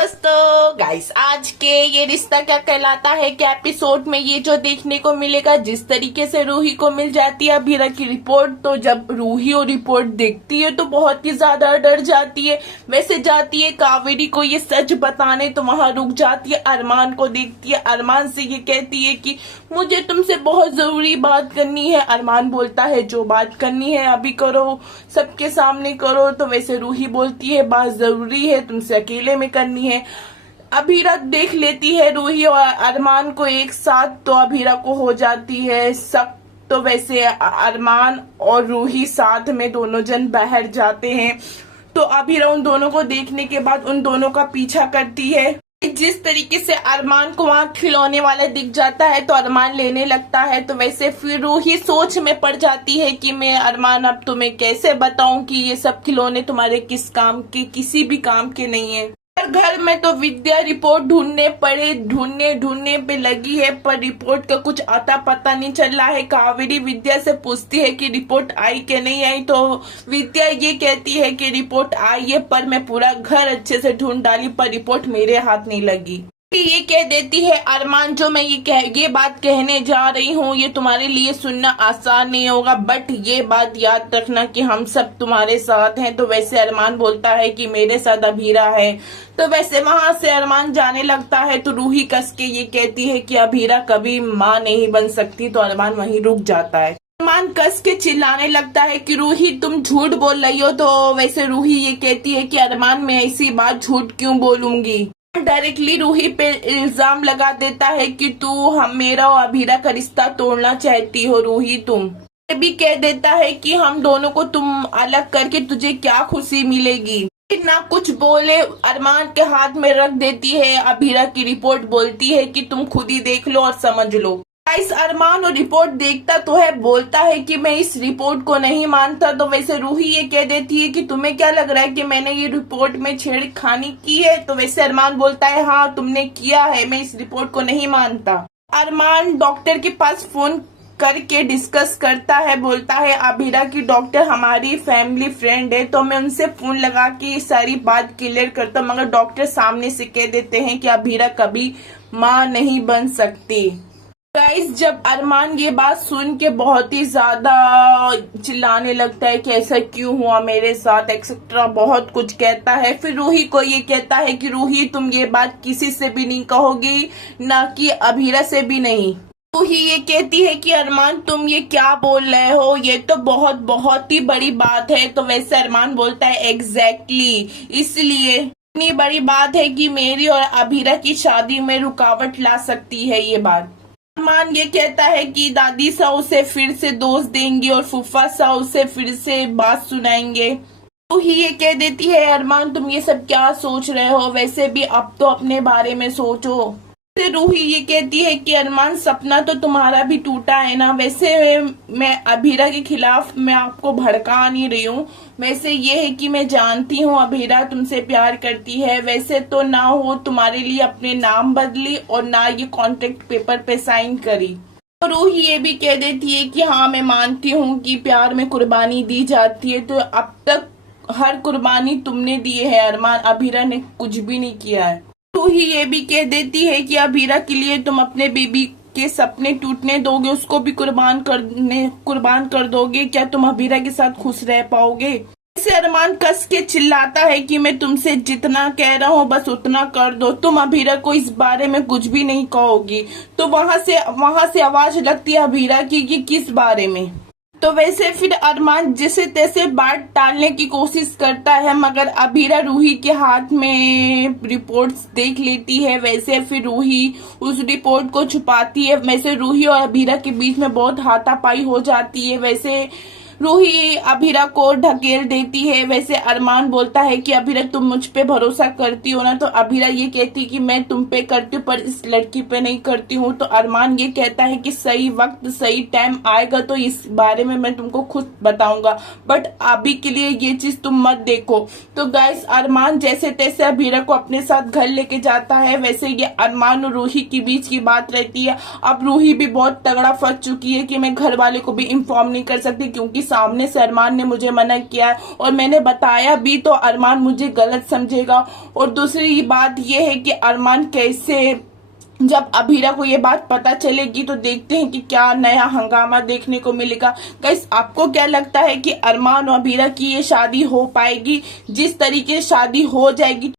दोस्तों गाइस, आज के ये रिश्ता क्या कहलाता है के एपिसोड में ये जो देखने को मिलेगा, जिस तरीके से रूही को मिल जाती है अभीरा की रिपोर्ट, तो जब रूही और रिपोर्ट देखती है तो बहुत ही ज्यादा डर जाती है। वैसे जाती है कावेरी को ये सच बताने, तो वहां रुक जाती है, अरमान को देखती है, अरमान से ये कहती है कि मुझे तुमसे बहुत जरूरी बात करनी है। अरमान बोलता है जो बात करनी है अभी करो, सबके सामने करो। तो वैसे रूही बोलती है बात जरूरी है, तुमसे अकेले में करनी है। अभीरा देख लेती है रूही और अरमान को एक साथ, तो अभीरा को हो जाती है शक। तो वैसे अरमान और रूही साथ में दोनों जन बाहर जाते हैं। तो अभीरा उन दोनों को देखने के बाद उन दोनों का पीछा करती है। जिस तरीके से अरमान को वहाँ खिलौने वाला दिख जाता है तो अरमान लेने लगता है। तो वैसे फिर रूही सोच में पड़ जाती है कि मैं अरमान अब तुम्हें कैसे बताऊं कि ये सब खिलौने तुम्हारे किस काम के, किसी भी काम के नहीं है। घर में तो विद्या रिपोर्ट ढूंढने पे लगी है, पर रिपोर्ट का कुछ आता पता नहीं चल रहा है। कावेरी विद्या से पूछती है कि रिपोर्ट आई कि नहीं आई, तो विद्या ये कहती है कि रिपोर्ट आई है, पर मैं पूरा घर अच्छे से ढूंढ डाली, पर रिपोर्ट मेरे हाथ नहीं लगी। ये कह देती है अरमान, जो मैं ये बात कहने जा रही हूँ ये तुम्हारे लिए सुनना आसान नहीं होगा, बट ये बात याद रखना कि हम सब तुम्हारे साथ हैं। तो वैसे अरमान बोलता है कि मेरे साथ अभीरा है। तो वैसे वहां से अरमान जाने लगता है, तो रूही कस के ये कहती है कि अभीरा कभी माँ नहीं बन सकती। तो अरमान वहीं रुक जाता है। अरमान कस के चिल्लाने लगता है कि रूही तुम झूठ बोल रही हो। तो वैसे रूही ये कहती है कि अरमान मैं ऐसी बात झूठ क्यों बोलूंगी। डायरेक्टली रूही पे इल्जाम लगा देता है कि तू मेरा और अभीरा का रिश्ता तोड़ना चाहती हो। रूही तुम ये भी कह देता है कि हम दोनों को तुम अलग करके तुझे क्या खुशी मिलेगी। ना कुछ बोले अरमान के हाथ में रख देती है अभीरा की रिपोर्ट, बोलती है कि तुम खुद ही देख लो और समझ लो। इस अरमान और रिपोर्ट देखता तो है, बोलता है कि मैं इस रिपोर्ट को नहीं मानता। तो वैसे रूही ये कह देती है कि तुम्हें क्या लग रहा है कि मैंने ये रिपोर्ट में छेड़खानी की है। तो वैसे अरमान बोलता है हाँ तुमने किया है, मैं इस रिपोर्ट को नहीं मानता। अरमान डॉक्टर के पास फोन करके डिस्कस करता है, बोलता है अभीरा की डॉक्टर हमारी फैमिली फ्रेंड है, तो मैं उनसे फोन लगा के सारी बात क्लियर करता हूँ। मगर डॉक्टर सामने से कह देते हैं कि अभीरा कभी माँ नहीं बन सकती। गाइस, जब अरमान ये बात सुन के बहुत ही ज्यादा चिल्लाने लगता है कि ऐसा क्यों हुआ मेरे साथ एक्सेट्रा, बहुत कुछ कहता है। फिर रूही को ये कहता है कि रूही तुम ये बात किसी से भी नहीं कहोगी, ना कि अभीरा से भी नहीं। रूही ये कहती है कि अरमान तुम ये क्या बोल रहे हो, ये तो बहुत ही बड़ी बात है। तो वैसे अरमान बोलता है एग्जैक्टली इसलिए इतनी बड़ी बात है कि मेरी और अभीरा की शादी में रुकावट ला सकती है ये बात। अरमान ये कहता है कि दादी सा उसे फिर से दोष देंगी और फूफा सा उसे फिर से बात सुनाएंगे। तो ही ये कह देती है अरमान तुम ये सब क्या सोच रहे हो, वैसे भी अब तो अपने बारे में सोचो। रूही ये कहती है कि अरमान सपना तो तुम्हारा भी टूटा है ना। वैसे मैं अभीरा के खिलाफ मैं आपको भड़का नहीं रही हूँ, वैसे ये है कि मैं जानती हूँ अभीरा तुमसे प्यार करती है। वैसे तो ना हो तुम्हारे लिए अपने नाम बदली और ना ये कॉन्ट्रैक्ट पेपर पे साइन करी। तो रूही ये भी कह देती है कि हाँ मैं मानती हूँ कि प्यार में कुर्बानी दी जाती है, तो अब तक हर कुर्बानी तुमने दी है अरमान, अभीरा ने कुछ भी नहीं किया है। रूही ये भी कह देती है कि अभीरा के लिए तुम अपने बेबी के सपने टूटने दोगे, उसको भी कुर्बान कर दोगे, क्या तुम अभीरा के साथ खुश रह पाओगे। इसे अरमान कस के चिल्लाता है कि मैं तुमसे जितना कह रहा हूँ बस उतना कर दो, तुम अभीरा को इस बारे में कुछ भी नहीं कहोगी। तो वहां से आवाज लगती है अभीरा की कि किस बारे में। तो वैसे फिर अरमान जैसे तैसे बात टालने की कोशिश करता है, मगर अभीरा रूही के हाथ में रिपोर्ट्स देख लेती है। वैसे फिर रूही उस रिपोर्ट को छुपाती है। वैसे रूही और अभीरा के बीच में बहुत हाथापाई हो जाती है। वैसे रूही अभीरा को ढकेल देती है। वैसे अरमान बोलता है कि अभीरा तुम मुझ पे भरोसा करती हो ना। तो अभीरा ये कहती कि मैं तुम पे करती हूँ पर इस लड़की पे नहीं करती हूँ। तो अरमान ये कहता है कि सही वक्त सही टाइम आएगा तो इस बारे में मैं तुमको खुद बताऊंगा, बट अभी के लिए ये चीज तुम मत देखो। तो गाइस, अरमान जैसे तैसे अभीरा को अपने साथ घर लेके जाता है। वैसे ये अरमान और रूही के बीच की बात रहती है। अब रूही भी बहुत तगड़ा फंस चुकी है कि मैं घर वाले को भी इन्फॉर्म नहीं कर सकती, क्योंकि सामने से अरमान ने मुझे मना किया है और मैंने बताया भी तो अरमान मुझे गलत समझेगा। और दूसरी बात यह है कि अरमान कैसे, जब अभीरा को ये बात पता चलेगी तो देखते हैं कि क्या नया हंगामा देखने को मिलेगा। गाइस, आपको क्या लगता है कि अरमान और अभीरा की ये शादी हो पाएगी? जिस तरीके से शादी हो जाएगी